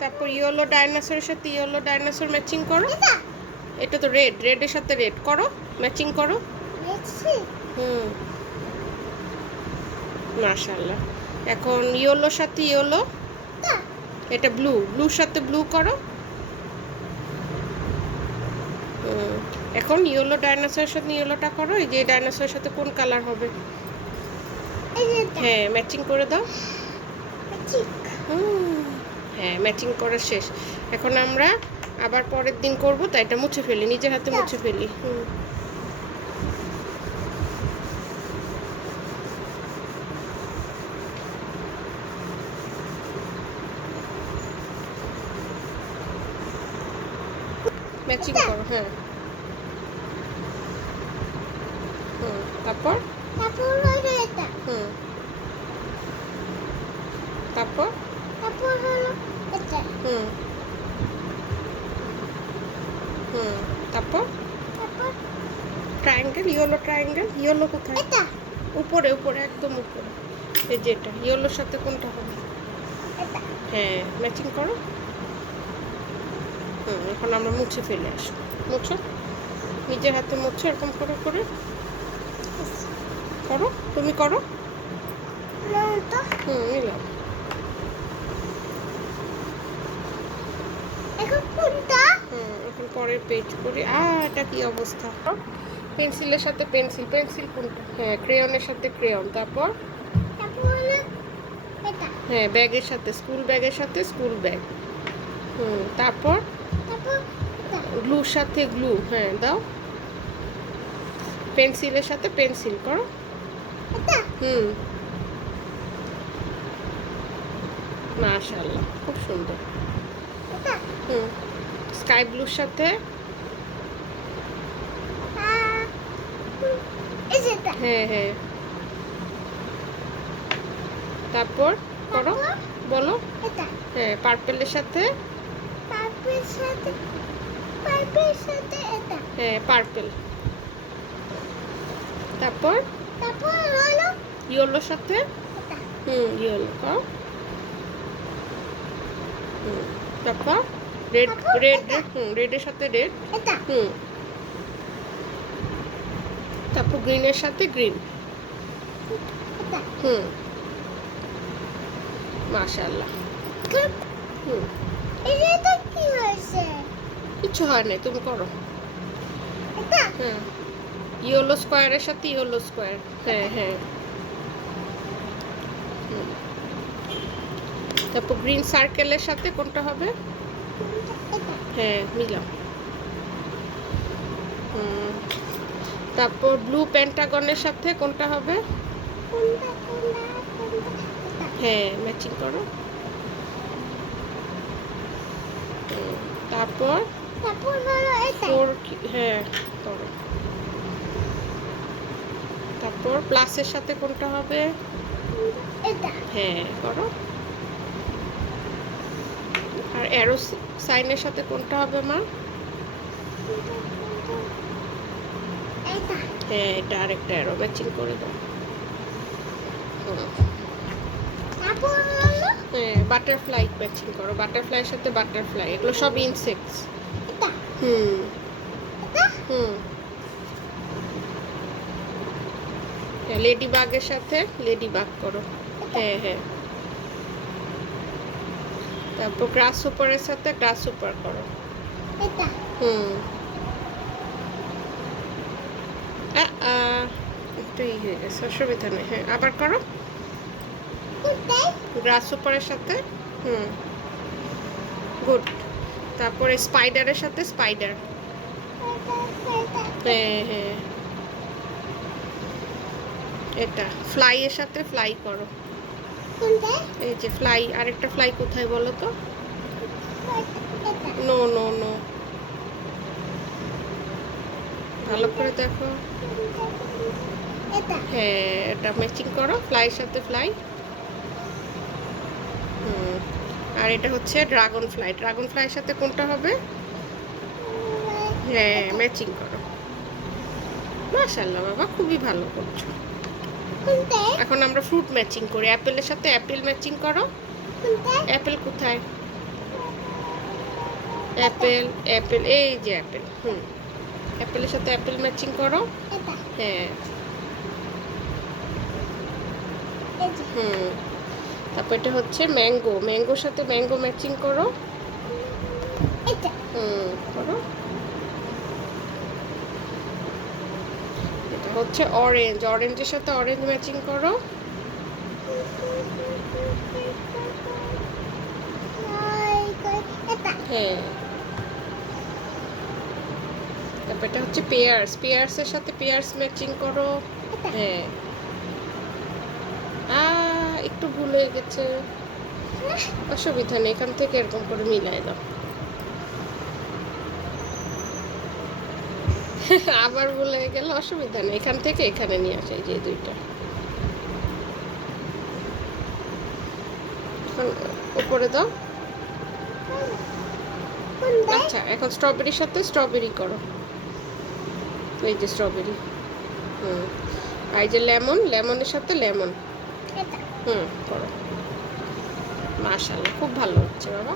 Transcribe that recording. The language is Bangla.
তারপর ইয়েলো ডাইনোসরের সাথে ইয়েলো ডাইনোসর ম্যাচিং করো। এটা তো রেড, রেডের সাথে রেড করো, ম্যাচিং করো। হুম, মাশাআল্লাহ। এখন ইয়েলোর সাথে ইয়েলো, এটা ব্লু, ব্লুর সাথে ব্লু করো। এখন ইয়েলো ডাইনোসরের সাথে ইয়েলোটা করো। এই যে ডাইনোসরের সাথে কোন কালার হবে? হ্যাঁ, ম্যাচিং করে দাও। হ্যাঁ, ম্যাচিং করা শেষ। এখন আমরা আবার পরের দিন করব, তাই এটা মুছে ফেলি, নিজের হাতে মুছে ফেলি। ম্যাচিং করো। হ্যাঁ, তারপর হুম, তারপর হুম, তারপর ট্রায়াঙ্গেল, ইয়েলো ট্রায়াঙ্গেল। ইয়েলো কোথায়? উপরে, উপরে, একদম উপরে। এই যে এটা ইয়েলোর সাথে কোনটা হবে? হ্যাঁ, ম্যাচিং করো। এখন আমরা মুছে ফেলে আসি। মুছো, নিজের হাতে মুছো, এরকম করে করে করো। তুমি করো। নিলাম। এখন পরের পেজ করি। এটা কি অবস্থা? পেন্সিলের সাথে পেন্সিল, পেন্সিল কোনটা? হ্যাঁ, ক্রেয়নের সাথে ক্রেয়ন। তারপর হ্যাঁ, ব্যাগের সাথে, স্কুল ব্যাগের সাথে স্কুল ব্যাগ। তারপর গ্লুর সাথে গ্লু। হ্যাঁ, দাও। পেন্সিলের সাথে পেন্সিল করো। মাশাআল্লাহ, খুব সুন্দর। স্কাই ব্লুর সাথে হ্যাঁ, হ্যাঁ। তারপর করো, বলো। হ্যাঁ, পার্পেলের সাথে হ্যাঁ, পার্পেল। তারপর ইয়েলোর সাথে ইয়েলো করো। তারপর রেড, রেড, রেডের সাথে রেড। তারপর গ্রিনের সাথে গ্রিন। মাশাআল্লাহ। কিছু হয় না, তুমি করো। ইয়েলো স্কোয়ারের সাথে ইয়েলো স্কোয়ার। হ্যাঁ, হ্যাঁ। তারপর গ্রিন সার্কেলের সাথে কোনটা হবে? হ্যাঁ, মিলাম। তারপর ব্লু পেন্টাগনের সাথে কোনটা হবে? হ্যাঁ, ম্যাচিং করো। তারপর হ্যাঁ, করো। তারপর প্লাসের সাথে কোনটা হবে? হ্যাঁ, করো। আর অ্যারো সাইনের সাথে কোনটা হবে মা? হ্যাঁ, এটা আরেকটা অ্যারো, ম্যাচিং করে দাও। হ্যাঁ, বাটারফ্লাই ম্যাচিং করো। বাটারফ্লাইয়ের সাথে বাটারফ্লাই, এগুলো সব ইনসেক্টস। লেডি বাগের সাথে লেডি বাগ করো। হ্যাঁ, হ্যাঁ। তারপর গ্রাস সুপারের সাথে গ্রাস সুপার করো। একটু হয়ে গেছে, অসুবিধা নেই। হ্যাঁ, আবার করো। গ্রাস সুপারের সাথে গুড। তারপরে স্পাইডারের সাথে স্পাইডার। হ্যাঁ, হ্যাঁ। এটা ফ্লাই এর সাথে ফ্লাই করো। এই যে ফ্লাই, আরেকটা ফ্লাই কোথায় বলো তো? নো, নো, নো, ভালো করে দেখো। হ্যাঁ, এটা ম্যাচিং করো, ফ্লাইয়ের সাথে ফ্লাই। আর এটা হচ্ছে ড্রাগন ফ্লাই। ড্রাগন ফ্লাইয়ের সাথে কোনটা হবে? হ্যাঁ, ম্যাচিং করো। মাশাআল্লাহ বাবা, খুবই ভালো করছো। এখন আমরা ফ্রুট ম্যাচিং করি। অ্যাপেলের সাথে অ্যাপেল ম্যাচিং করো। অ্যাপেল কোথায়? অ্যাপেল অ্যাপেল, এই যে অ্যাপেল। অ্যাপেলের সাথে অ্যাপেল ম্যাচিং করো। হ্যাঁ। তারপর এটা হচ্ছে ম্যাঙ্গো, ম্যাঙ্গোর সাথে ম্যাঙ্গো ম্যাচিং করো। করো। এটা হচ্ছে অরেঞ্জ, অরেঞ্জের সাথে অরেঞ্জ ম্যাচিং করো। হ্যাঁ। তারপর এটা হচ্ছে পেয়ার্স, পেয়ার্সের সাথে পেয়ার্স ম্যাচিং করো। হ্যাঁ। একটু ভুল হয়ে গেছে, অসুবিধা নেই, এখান থেকে এরকম করে মিলাই দাও। আবার ভুল হয়ে গেলে অসুবিধা নেই, এখান থেকে এখানে নিয়ে আসে, এই যে দুইটা। এখন উপরে দাও। আচ্ছা, এখন স্ট্রবেরির সাথে স্ট্রবেরি করো। এই যে স্ট্রবেরি। আর এই যে লেমন, লেমনের সাথে লেমন। করো। মাশাআল্লাহ, খুব ভালো হচ্ছে বাবা।